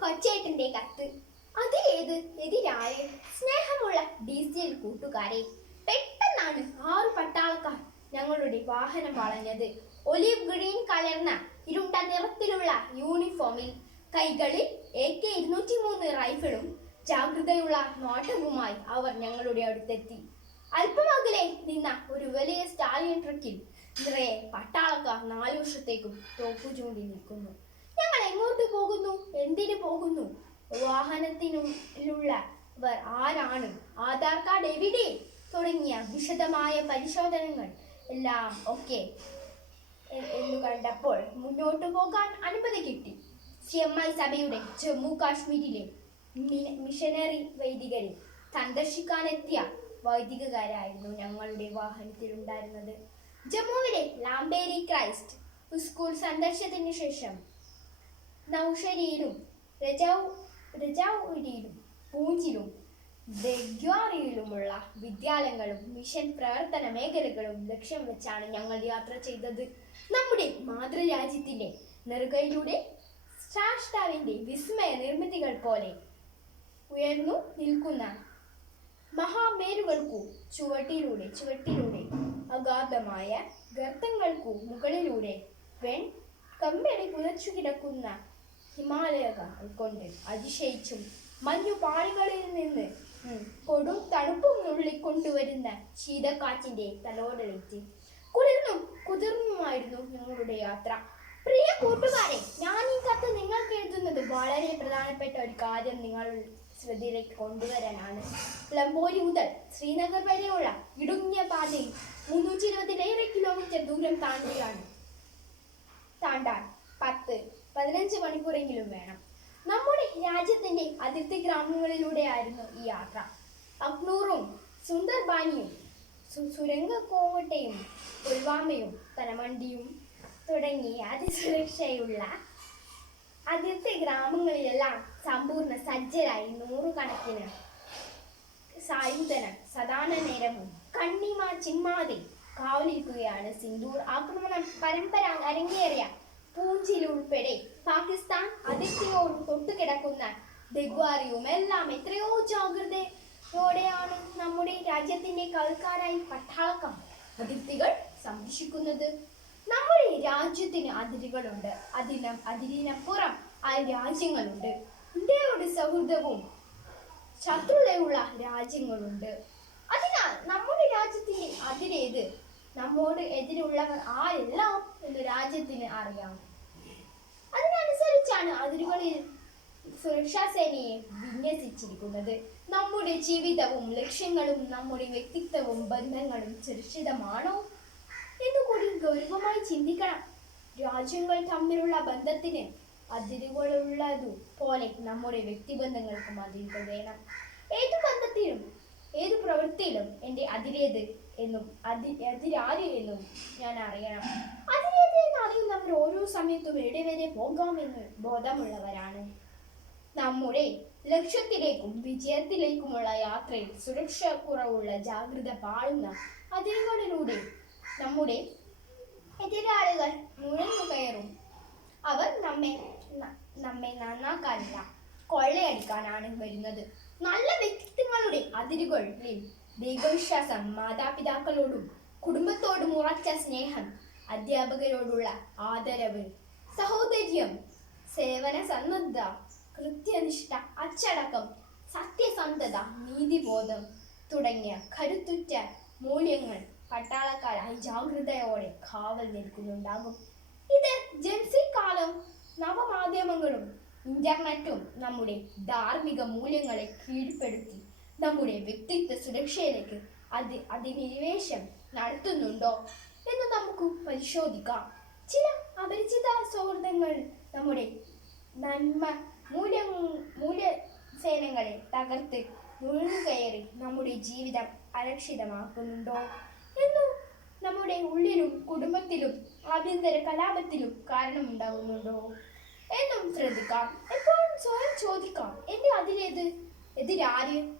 കൊച്ചേട്ടന്റെ കത്ത്. അതിലേത് എതിരായ സ്നേഹമുള്ള ഡി സി എൽ കൂട്ടുകാരെ. പെട്ടെന്നാണ് ആറ് പട്ടാളക്കാർ ഞങ്ങളുടെ വാഹനം വളഞ്ഞത്. ഒലിവ് ഗ്രീൻ കലർന്ന ഇരുണ്ട നിറത്തിലുള്ള യൂണിഫോമിൽ കൈകളിൽ എ കെ ഇരുന്നൂറ്റി മൂന്ന് റൈഫിളും ജാഗ്രതയുള്ള നോട്ടവുമായി അവർ ഞങ്ങളുടെ അടുത്തെത്തി. അല്പമകലെ നിന്ന ഒരു വലിയ സ്റ്റാലിയൻ ട്രക്കിൽ നിറയെ പട്ടാളക്കാർ നാലു വർഷത്തേക്കും തോക്കു ചൂണ്ടി നിൽക്കുന്നു. എങ്ങോട്ട് പോകുന്നു? എന്തിനു പോകുന്നു? വാഹനത്തിനുള്ളിലുള്ളവർ ആരാണ്? ആധാർ കാർഡ് എവിടെ? തുടങ്ങിയ വിശദമായ പരിശോധനകൾ എല്ലാം ഒക്കെ എന്ന് കണ്ടപ്പോൾ മുന്നോട്ട് പോകാൻ അനുമതി കിട്ടി. സി എം ഐ സഭയുടെ ജമ്മു കാശ്മീരിലെ മിഷനറി വൈദികരെ സന്ദർശിക്കാനെത്തിയ വൈദികരായിരുന്നു ഞങ്ങളുടെ വാഹനത്തിലുണ്ടായിരുന്നത്. ജമ്മുവിലെ ലാംബേരി ക്രൈസ്റ്റ് സ്കൂൾ സന്ദർശനത്തിന് ശേഷം നൗഷരിയിലും രജൗ രജൌരിയിലും പൂഞ്ചിലും ദഗ്വാറിയിലുമുള്ള വിദ്യാലയങ്ങളും മിഷൻ പ്രവർത്തന മേഖലകളും ലക്ഷ്യം വെച്ചാണ് ഞങ്ങൾ യാത്ര ചെയ്തത്. നമ്മുടെ മാതൃരാജ്യത്തിന്റെ നെറുകയിലൂടെ സ്രാഷ്ടാവിന്റെ വിസ്മയ നിർമ്മിതികൾ പോലെ ഉയർന്നു നിൽക്കുന്ന മഹാമേരുകൾക്കു ചുവട്ടിലൂടെ ചുവട്ടിലൂടെ അഗാധമായ ഗർത്തങ്ങൾക്കു മുകളിലൂടെ വെൺ കമ്പടി പുതച്ചു കിടക്കുന്ന ഹിമാലയകൾ കൊണ്ട് അതിശയിച്ചും മഞ്ഞുപാളികളിൽ നിന്ന് കൊടും തണുപ്പും നുള്ളിക്കൊണ്ടുവരുന്ന ശീതക്കാറ്റിന്റെ തലോടലേറ്റ് കുളിർന്നും കുതിർന്നുമായിരുന്നു ഞങ്ങളുടെ യാത്ര. പ്രിയ കൂട്ടുകാരെ ഞാൻ ഈ കത്ത് നിങ്ങൾക്ക് എഴുതുന്നത് വളരെ പ്രധാനപ്പെട്ട ഒരു കാര്യം നിങ്ങൾ ശ്രദ്ധയിലേക്ക് കൊണ്ടുവരാനാണ്. ലംബോരി മുതൽ ശ്രീനഗർ വരെയുള്ള ഇടുങ്ങിയ പാതയിൽ മുന്നൂറ്റി ഇരുപതിലേറെ കിലോമീറ്റർ ദൂരം താണ്ടിയാണ് താണ്ടാൻ പത്ത് പതിനഞ്ച് മണിക്കൂറെങ്കിലും വേണം. നമ്മുടെ രാജ്യത്തിന്റെ അതിർത്തി ഗ്രാമങ്ങളിലൂടെയായിരുന്നു ഈ യാത്ര. അക്നൂറും സുന്ദർബാനിയും സുരംഗ കോവട്ടയും പുൽവാമയും തലമണ്ടിയും തുടങ്ങി അതിസുരക്ഷയുള്ള അതിർത്തി ഗ്രാമങ്ങളിലെല്ലാം സമ്പൂർണ സജ്ജരായി നൂറുകണക്കിന് സായുധന സദാന നേരവും കണ്ണിമ ചിമ്മാതെ കാവലിരിക്കുകയാണ് സിന്ദൂർ. ആക്രമണം പരമ്പര അരങ്ങേറിയ പൂഞ്ചിൽ ഉൾപ്പെടെ പാകിസ്ഥാൻ അതിർത്തിയോട് തൊട്ടുകിടക്കുന്ന ദഗ്വാറിയും എല്ലാം എത്രയോ ജാഗ്രതയോടെയാണ് നമ്മുടെ രാജ്യത്തിന്റെ കളിക്കാരായി പട്ടാളക്കം അതിർത്തികൾ സംരക്ഷിക്കുന്നത്. നമ്മുടെ രാജ്യത്തിന് അതിരുകളുണ്ട് അതിനം അതിരിനപ്പുറം ആ രാജ്യങ്ങളുണ്ട്. ഇന്ത്യയുടെ സൗഹൃദവും ശത്രുതയുള്ള രാജ്യങ്ങളുണ്ട്. അതിനാൽ നമ്മുടെ രാജ്യത്തിന്റെ അതിരേത് നമ്മോട് എതിരുള്ളവർ ആരെല്ലാം എന്ന് രാജ്യത്തിന് അറിയാം. അതിനനുസരിച്ചാണ് അതിരുകളിൽ സുരക്ഷാ സേനയെ വിന്യസിച്ചിരിക്കുന്നത്. നമ്മുടെ ജീവിതവും ലക്ഷ്യങ്ങളും നമ്മുടെ വ്യക്തിത്വവും ബന്ധങ്ങളും സുരക്ഷിതമാണോ എന്നുകൂടി ഗൗരവമായി ചിന്തിക്കണം. രാജ്യങ്ങൾ തമ്മിലുള്ള ബന്ധത്തിന് അതിരുകളുള്ളതു പോലെ നമ്മുടെ വ്യക്തിബന്ധങ്ങൾക്കും അതിരുകൾ വേണം. ഏതു ബന്ധത്തിലും ഏതു പ്രവൃത്തിയിലും എന്റെ അതിരേത് എന്നും അതി എന്നും ഞാൻ അറിയണം. അതിനെതിരെ അറിയുന്നവർ ഓരോ സമയത്തും എവിടെ വരെ പോകാമെന്ന് ബോധമുള്ളവരാണ്. നമ്മുടെ ലക്ഷ്യത്തിലേക്കും വിജയത്തിലേക്കുമുള്ള യാത്രയിൽ സുരക്ഷ കുറവുള്ള ജാഗ്രത പാടുന്ന അതിരുകളിലൂടെ നമ്മുടെ എതിരാളികൾ നുഴഞ്ഞു കയറും. അവർ നമ്മെ നമ്മെ നന്നാക്കാനില്ല കൊള്ളയടിക്കാനാണ് വരുന്നത്. നല്ല വ്യക്തിത്വങ്ങളുടെ അതിരുകളിൽ ദൈവവിശ്വാസം മാതാപിതാക്കളോടും കുടുംബത്തോടും ഉറച്ച സ്നേഹം അധ്യാപകരോടുള്ള ആദരവ് സഹോദര്യം സേവന സന്നദ്ധ കൃത്യനിഷ്ഠ അച്ചടക്കം സത്യസന്ധത നീതിബോധം തുടങ്ങിയ കരുത്തുറ്റ മൂല്യങ്ങൾ പട്ടാളക്കാരായി ജാഗ്രതയോടെ കാവൽ നിൽക്കുന്നുണ്ടാകും. ഇത് ജൻസി കാലം നവമാധ്യമങ്ങളും ഇന്റർനെറ്റും നമ്മുടെ ധാർമ്മിക മൂല്യങ്ങളെ കീഴ്പ്പെടുത്തി. നമ്മുടെ വ്യക്തിത്വ സുരക്ഷയിലേക്ക് അത് അധിനിവേശം നടത്തുന്നുണ്ടോ എന്ന് നമുക്ക് പരിശോധിക്കാം. ചില അപരിചിത സൗഹൃദങ്ങൾ നമ്മുടെ നന്മ മൂല മൂല്യ സേനങ്ങളെ തകർത്ത് നുഴഞ്ഞുകയറി നമ്മുടെ ജീവിതം അരക്ഷിതമാക്കുന്നുണ്ടോ എന്നു നമ്മുടെ ഉള്ളിലും കുടുംബത്തിലും ആഭ്യന്തര കലാപത്തിലും കാരണമുണ്ടാകുന്നുണ്ടോ എന്നും ശ്രദ്ധിക്കാം. എപ്പോഴും സ്വയം ചോദിക്കാം എന്റെ അതിലേത് എതിരാര്